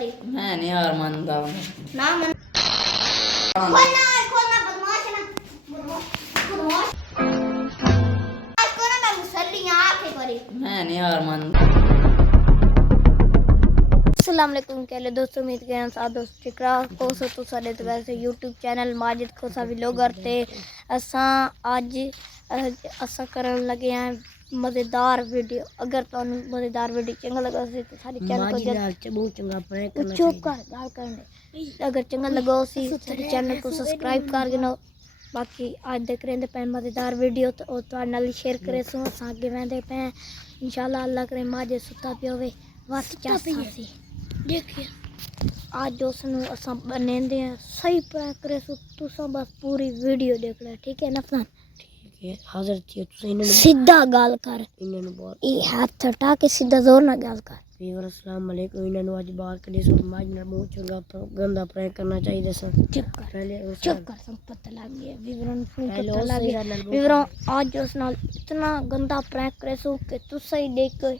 करी मैं नहीं यार मानता हूँ ना मन खोलना बदमाश है ना बदमाश आज को ना मैं मुसल्ली आंखें करी मैं नहीं यार मानता। अस्सलाम वालेकुम कहले दोस्तों उम्मीद करना साथ दोस्त ठिकरा को सो तो साडे ते वैसे YouTube चैनल माजिद को सा व्लॉगर ते असा आज असा करन लगे हैं मजेदार वीडियो। अगर तुहानू मजेदार वीडियो चंगा लगा सी तो साडे चैनल को बहुत चंगा प्रैंक करना चुप कर गाल करने अगर चंगा लगा सी साडे चैनल को सब्सक्राइब कर देना। बाकी आज देख रहे हैं मजेदार वीडियो तो तुहाडे नाल शेयर करे सो असा आगे वेंदे पे इंशाल्लाह अल्लाह करे माजे सुता पियोवे वत चासा सी देखिए आज दोस्तों असा बनेंदे हैं सही प्रैंक करे सो तुसा बस पूरी वीडियो देख ले ठीक है ना फलान ठीक है हाजिर थी तुसा इन्हें सीधा गाल कर इन्हें बोल ई हाथ हटा के सीधा जोर ना गाल कर वीवर अस्सलाम वालेकुम इन्हें आज बाहर कड़े सो माज ना बहुत चंगा गंदा प्रैंक करना चाहिए सर चुप कर पहले चुप कर सब पता लग गया विवरण पता लग गया विवरण आज उस नाल इतना गंदा प्रैंक करे सो कि तुसा ही देख के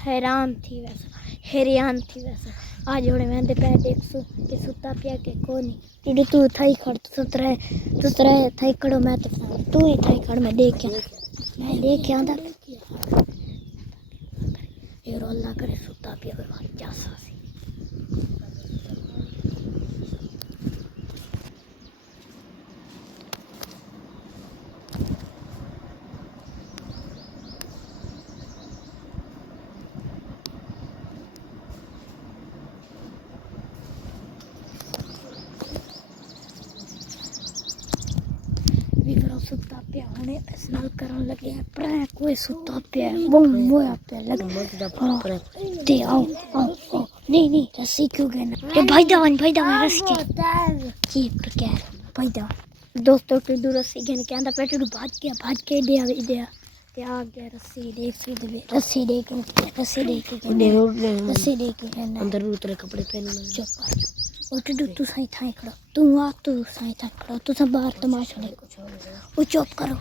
हैरान थी वैसे आज होने मैं पे देख सु कि सुता पिया के कोनी टीडी तू थाई खड़ तू तरह थाई खड़ो मैं तो तू ही थाई खड़ मैं देख आंदा ये अल्लाह करे सुता पिया के जासा सी सुता पिया होने स्नान करन लगे हैं प्रैंक कोई सुता पिया बम मोया पे लग दे आओ नहीं रस्सी क्यों गए ना ए भाई दवान रस्सी चीप क्या भाई दवान दोस्तों टिड्डू रस्सी गन के अंदर पेटू भाग के दे आ गया रस्सी दे के अंदर उतरे कपड़े पहन चुप कर ओ टिड्डू तू सही थाई खड़ा तू सही थाई खड़ा तू सब बाहर तमाशा देखो वो चुप करो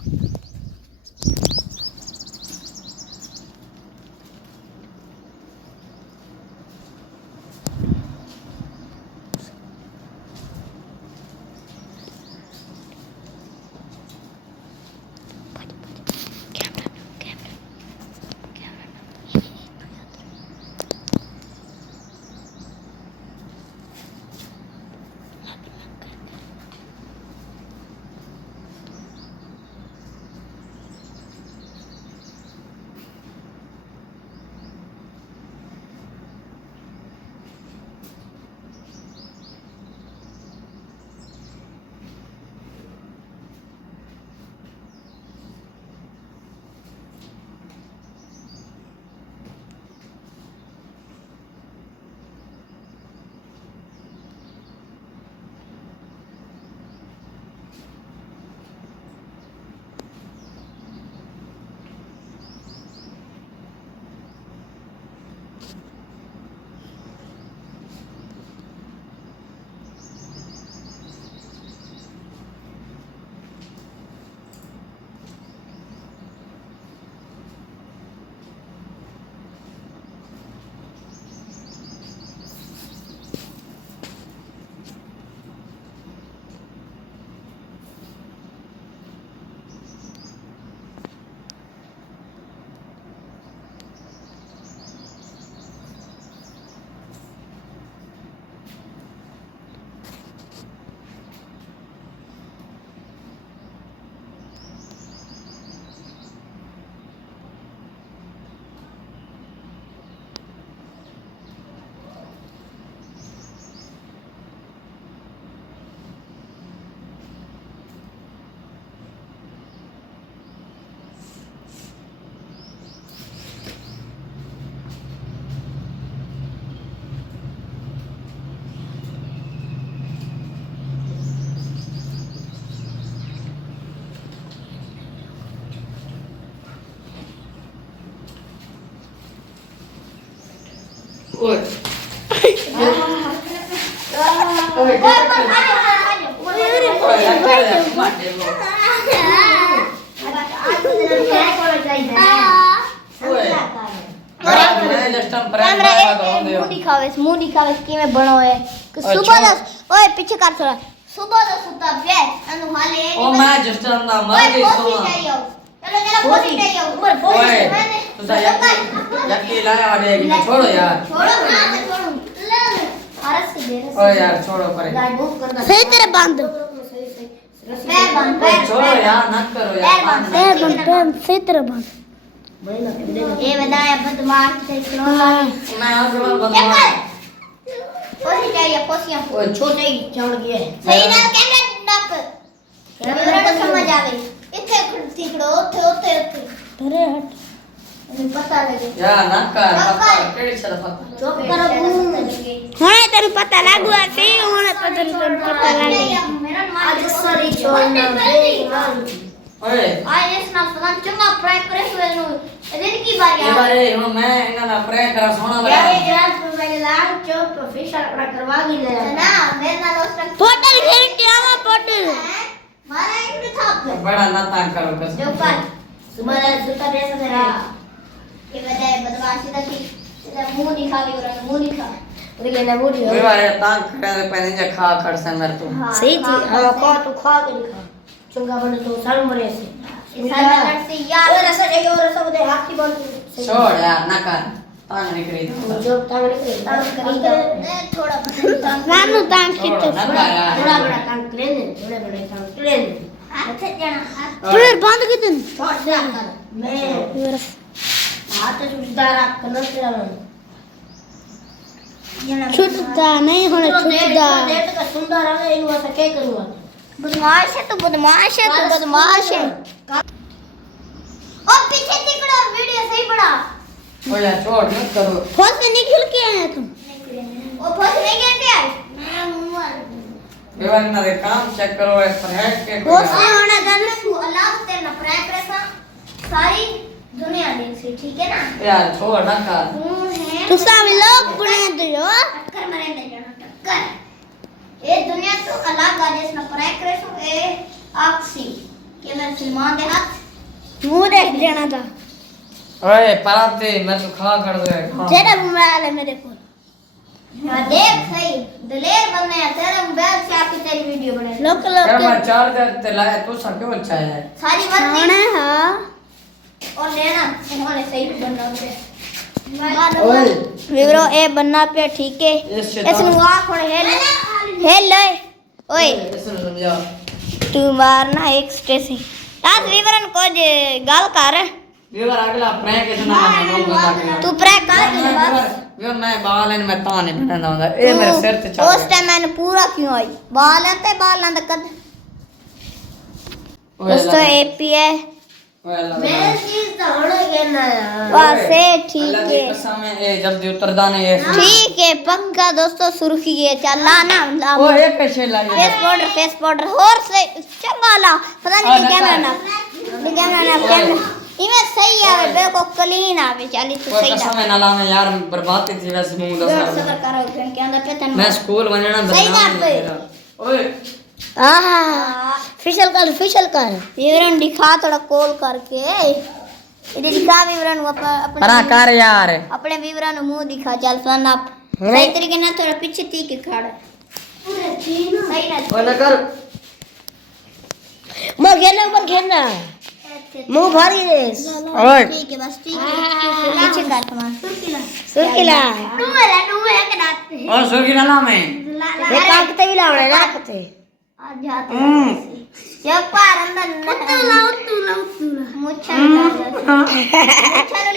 Oi. मैंने जस्ट हम प्रैंक कैमरा कराया तो हम मुंह दिखावे कि मैं बनो है कि सुबह दस ओए पीछे कर थोड़ा सुबह दस सुता बे अनु हाले ओ मैं जस्ट हम ना मर गई चलो चलो फोसी चाहिए ऊपर फोसी ओए तू सा यकी लाया वाले की छोड़ो यार छोड़ो ना छोड़ो आरस से दे ओए यार छोड़ो करे सही तेरे बंद पैर बंद पैर छोड़ो यार ना करो यार पैर सही तेरे बंद ये बताया बदमाश से खिलौना मैं और बंद फोसी चाहिए फोसियां ओए छोटे ही चढ़ गए सही ना कैमरा नप कैमरा समझ आवे इथे तिकड़ो ओथे ओथे ओथे अरे हट मुझे पता लगे यार ना कर केड़ी चला पता चुप करो होने तेरे पता लागू आसे होने तेरे पता लागे आज सारी छोड़ना ओए आज इस ना फलान चंगा प्रैंक करे हुए नु दिन की बारी ये बारे हम मैं इना ना प्रैंक करा सोना लगा यार ग्रास पर मैंने लाल चौक पर फेशियल अपना करवा ही ले ना मेरे ना दोस्त पोटल खेल के आवा पोटल मारा एक थाप बड़ा ना तांग करो कस जो पर सुबह जूता ड्रेस में रहा ये बताए बदमाशी तक तेरा मुंह दिखावे और मुंह दिखा और ये ना बोली ये बारे तांग करे पहले जे खा खड़ से मेरे तो सही थी हां को तो खा के दिखा चंगा बने तो साल मरे से इंसान से यार और ऐसा चाहिए और ऐसा बोले हाथ की बंद छोड़ यार ना कर तांग नहीं करी जो तांग करे थोड़ा नानू तांग छोड़ो ना कर यार थोड़ा बड़ा काम करे ने थोड़ा बड़ा काम करे ने अच्छा जाना फिर बंद कितन छोड़ दे कर मैं हाथ सुधारा कलर से छुटता नहीं होने छुटता देख का सुंदर है इन वाला क्या करूंगा बदमाश है तो बदमाश है तो बदमाश है और पीछे तिकड़ो वीडियो सही बड़ा ओ यार छोड़ मत करो फोन से निकल के आए तुम ओ फोन नहीं गए थे यार ये बारे ना दे काम चेक करो इस पर हैक के वो से होना जाने तू अल्लाह तेरे ना प्रैंक रेसा सारी दुनिया देख सी ठीक है ना यार छोड़ ना कर तू सब लोग बुने दियो टक्कर मारे दे जाना टक्कर ए दुनिया तो अल्लाह का जिसने प्रैंक रेसो ए आक्सी के मैं सलमान दे हाथ मुंह देख जाना था ओए पराते मैं तो खा कर दे जेड़ा मोबाइल है मेरे को देख सही दलेर बनने है तेरे मोबाइल से आपकी तेरी वीडियो बने लोग यार मैं चार्जर ते लाया तू सा क्यों अच्छा है सारी बात नहीं हां और लेना उन्होंने सही बनना मुझे ओए विवरो ए बनना पे ठीक है इसनु आंख और हेल ले ओए इसने समझा तू मारना एक स्टेसी आज विवरण को गाल कर ये बार अगला प्रैंक इतना ना बता तू प्रैंक कर ये मैं बाल इन मैं ताने बनाना होगा ए मेरे सिर ते चढ़ उस टाइम मैंने पूरा क्यों आई बाल ना कद दोस्तों एपी है ओए अल्लाह मैं चीज तो होना है ना यार बस है ठीक अल्लाह दी है कसम है ए जल्दी उतर दाने ये ठीक है पक्का दोस्तों शुरू कीजिए चला ना ओ एक कैसे लाइए फेस पाउडर और से चंगा ला पता नहीं कैमरा ना कैमरा इमे सही आवे बेको क्लीन आवे चाली तो कोई सही कसम है ना लाने यार बर्बाद थी वैसे मुंह दस सबर करो के अंदर पे तन मैं स्कूल बनना सही बात पे। ओए आहा फिशल कर विवरण दिखा थोड़ा कॉल करके ये दिखा विवरण अपने अरे कर यार अपने विवरण मुंह दिखा चल फलाना आप सही तरीके ना थोड़ा पीछे ती के खड़ा पूरा ठीक सही ना ओए ना कर मर खेलना मुंह भरी रे ओए ठीक है बस ठीक है पीछे कर तुम सुरकिला नुमेला के दांत और सुर्गी ना में ये काकते भी लावड़े राखते आज जाते ये पार अंदर तू मुच्छा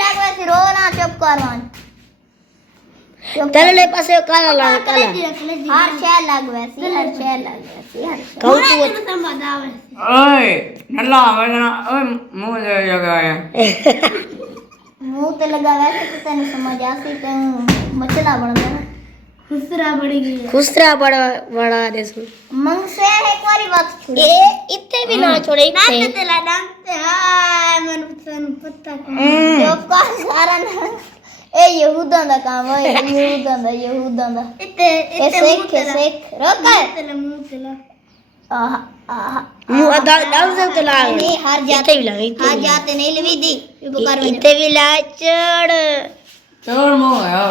लागवे से रोना चुप करवान तेरे ले पासे काला ला काला हर शय लागवे सी हर शय लागवे सी हर कहू तू ओए नल्ला वजना ओए मुंह जो जगह मुंह ते लगावे तो तने समझ आसी के मचला बन गया खुसरा बड़ा दे सु मंग से एक बारी बात छोड़ ए इतने भी ना छोड़े इतने नाचते हाय मन पता जो का सारा ना ए यहूदा दा काम है यहूदा दा इते सेख रोका मुंह तेला आहा मुंह डाल से तो ला नहीं हार इतने भी ला हार जाते नहीं लवी दी इतने भी ला चढ़ चोर मुंह है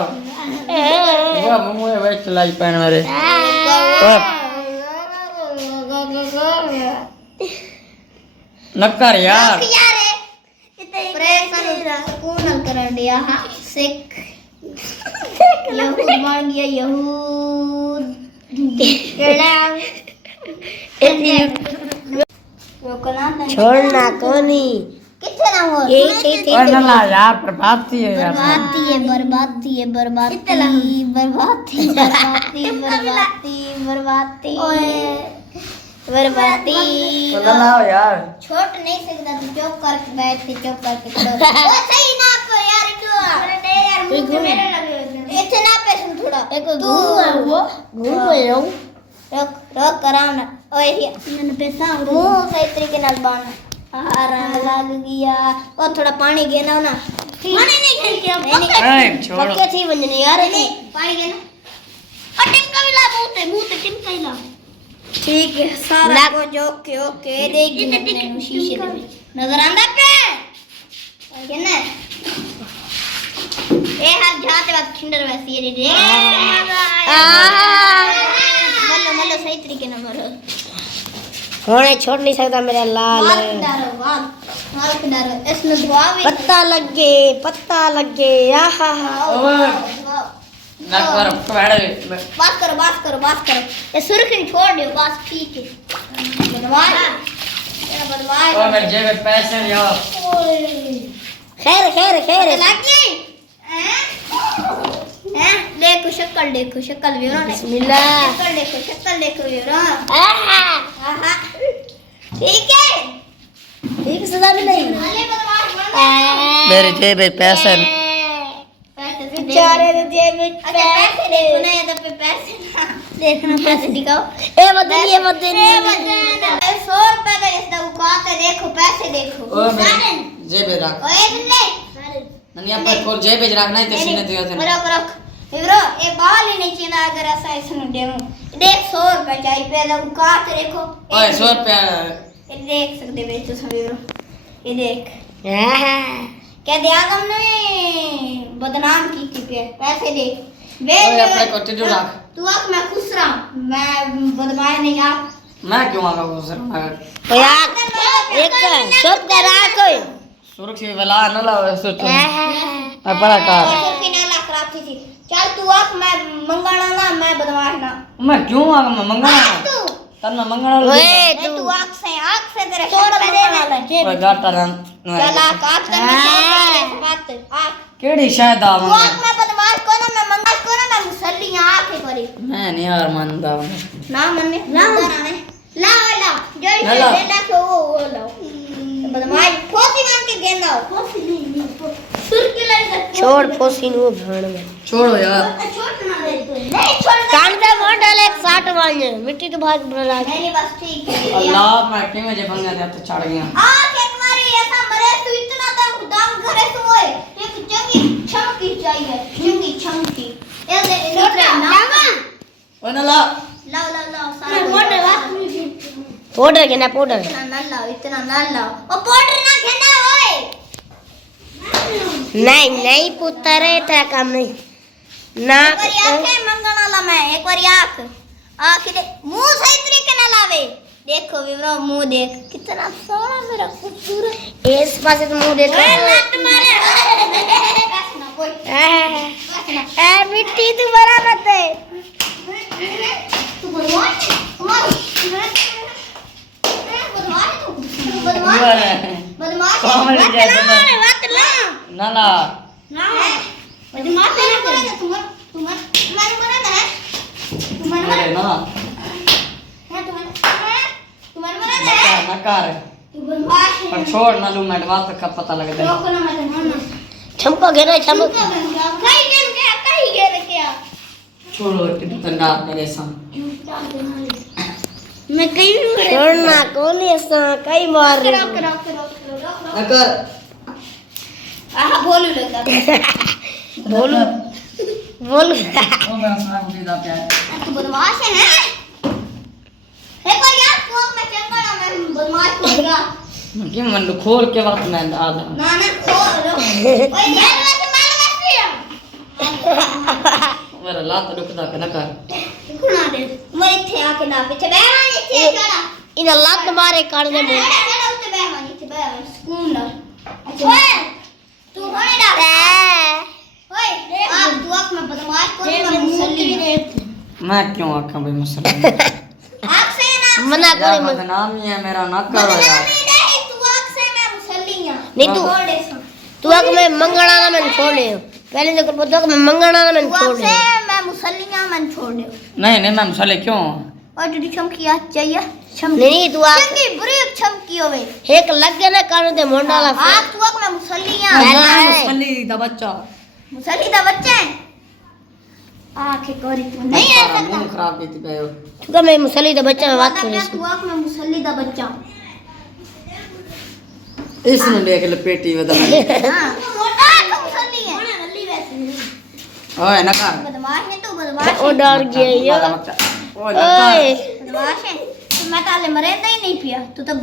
वो मुंह है वैसे लाई पैन मेरे नक्कर यार कौन कर दिया हाँ सिख यहूद बन गया यहूद छोड़ना कोनी कितने नाम हो और नला यार बर्बादी है यार बर्बादी तो नला यार छोड़ नहीं सकता तू चुप करके बैठ के चुप करके खड़ो ओ सही ना पे यार तू मेरे लगे इतना पे सुन थोड़ा तू घूम रहा हूं रोक कराओ ना ओए मैंने पैसा मुंह सही तरीके नाल बाना आराम लग गया और थोड़ा पानी गेना ना पानी नहीं खेल के नहीं छोड़ पक्के थी बंजनी यार नहीं पानी गेना और टिमका भी ला मुंह ते टिमका ही ला ठीक है सारा कुछ ओके देगी मैंने शीशे में नजर आंदा पे क्या ना ए हाथ जाते वक्त खिंडर वैसी ये रे मल्लो सही तरीके ना मारो होने छोड़ नहीं सकता मेरा लाल माल किनारो इसने दुआ भी पत्ता लग गए आहा नक्कर पड़े बात करो ये सुर्खी छोड़ दियो बस ठीक है बदमाश और मेरे जेब में पैसे लियो खैर लग गई हैं देखो शक्ल व्यूरा बिस्मिल्लाह शक्ल देखो व्यूरा आहा ठीक है ठीक सजा भी नहीं मेरे जेब में पैसे बेचारे जेब में पैसे देखो ना ये तो पैसे ना देखना पैसे दिखाओ ए मत दे 100 रुपए का इस दुकान पे देखो पैसे देखो ओ जेब में रख ओए ले ननिया पर कोर जेब में रखना है तो सीने तो होते रख ब्रो ये बाल ही नहीं चीना अगर ऐसा इसने देख 100 रुपए चाहिए पे दुकान पे देखो ओए 100 रुपया ये देख सकते बेच तो सभी ब्रो ये देख क्या दिया तुमने बदनाम की थी पे पैसे दे ओए अपने को टिटू रख तू आख मैं खुश रहा मैं बदमाश नहीं आप मैं क्यों आगा खुश रहूं एक सब करा कोई सुरक्षित वाला न लाओ सो तुम मैं बड़ा कार की ना ला खराब थी चल तू आख मैं मंगना ना मैं बदमाश ना मैं क्यों आगा मैं मंगना तू तन मैं मंगना ओए तू आख से तेरे छोड़ देना ओए गाटा रन चल आख कर बात आख केड़ी शायद आ तू आख मैं बदमाश को ना मैं मंगना को ना मैं मुसल्ली आख करी मैं नहीं यार मानता ना मन में ला जो लेना तो वो लो बदमाश फोसी मान के गेंदा फोसी नहीं सुरकी लड़ छोड़ फोसी नु भाण में छोड़ो यार छोड़ ना दे तू नहीं छोड़ कान पे मोड़ डाले 60 वाले मिट्टी तो भाग बड़ा नहीं बस ठीक है अल्लाह मैं के में जे बंगा दे तो चढ़ गया आ एक मारी ऐसा मरे तू इतना दम करे तू ओए एक चंगी छमकी चाहिए चंगी ये ले ना ओ नला लाओ सारा पाउडर के ना पाउडर इतना ना लाओ ओ पाउडर ना खेना ओए नहीं पुत्र है तेरा काम नहीं ना एक बार आंखें मंगना ला मैं एक बार आंख दे मुंह सही तरीके ना लावे देखो विवरो मुंह देख कितना सोना मेरा खूबसूरत इस पास तो मुंह देख लत मारे ना कोई ए मिट्टी तू बड़ा मत है तू बदमाश बदमाश नला बदमाश अरे ना नकार पर छोड़ ना लू मैं बात का पता लग जाए छमको घेरे छमको कहीं घेरे क्या छोड़ो तंगा मेरे साथ मैं कहीं भी छोड़ना कौन ऐसा कहीं मार नकर आहा बोलू लगा बोलू ओ मेरा सारा उठीदा प्यार तू बदमाश है एक बार यार तू मैं चंगा मैं बदमाश हो गया क्यों मन खोल के बात मैं आ जा ना खोल ओए यार वैसे मार मेरा लात दुखदा पे ना कर खुना दे मैं इथे आके ना पीछे बैठा इथे चढ़ा इन लात मारे काट दे मुंह चढ़ा उते बैठा इथे बैठा सुकून ना ओए तू होने ना ओए आप दुआक में बदमाश कौन मैं मुसल्ली मैं क्यों आखा भाई मसला आँख से ना मना यार करे बदनामी है मेरा ना करो यार बदनामी नहीं तू आँख से मैं मुसल्ली हूं नहीं तू छोड़ दे सो तू आके मैं मंगना ना मैं छोड़ दे पहले जो कर तो मैं मंगना ना मैं तू छोड़ आँख दे से मैं मुसल्ली हूं मैं छोड़ दे नहीं नहीं मैं मसले क्यों और जो चमकी आ चाहिए चमकी नहीं तू आके चमकी बुरी चमकी होवे एक लग गया ना कान दे मोंडाला आप तू आँख में मुसल्ली हूं मसली दा बच्चा मुसल्ली दा बच्चा है आंखें कोरी तू नहीं आ सकता मुंह खराब की पे तू का मैं मुसल्ली दा बच्चा में बात कर तू आँख में मुसल्ली दा बच्चा इसने लेके लपेटी बता हां मोटा तो मुसल्ली है नल्ली वैसे ओए ना कर बदमाश है तू बदमाश ओ डर गया यो ओए ओए बदमाश है तू मैं ताले मरेंदा ही नहीं पिया तू तो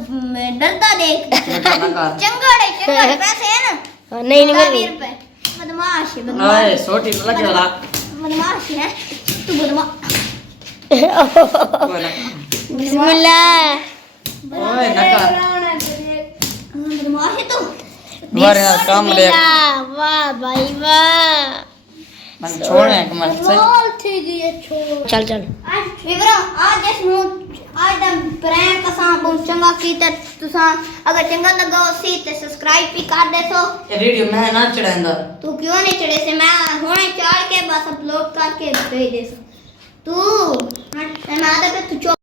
डरता देख ना चंगड़े पैसे है ना नहीं नहीं 20 रुपए बदमाश है कर बदमाश ओए सोटी तो लगे वाला बदमाश है तू बदमाश ओए ना बिस्मिल्लाह ओए ना कर बदमाश है तू मारे यार काम ले वाह भाई वाह मन छोड़े कि मन सही चल चल आज विवरा आज इस आज दा प्रैंक असां बहुत चंगा कीता तुसां अगर चंगा लगा हो सी ते सब्सक्राइब भी कर देसो ये वीडियो मैं ना चढ़ांदा तू क्यों नहीं चढ़े से मैं हुणे चढ़ के बस अपलोड करके भेज देसो तू मैं आदा पे तू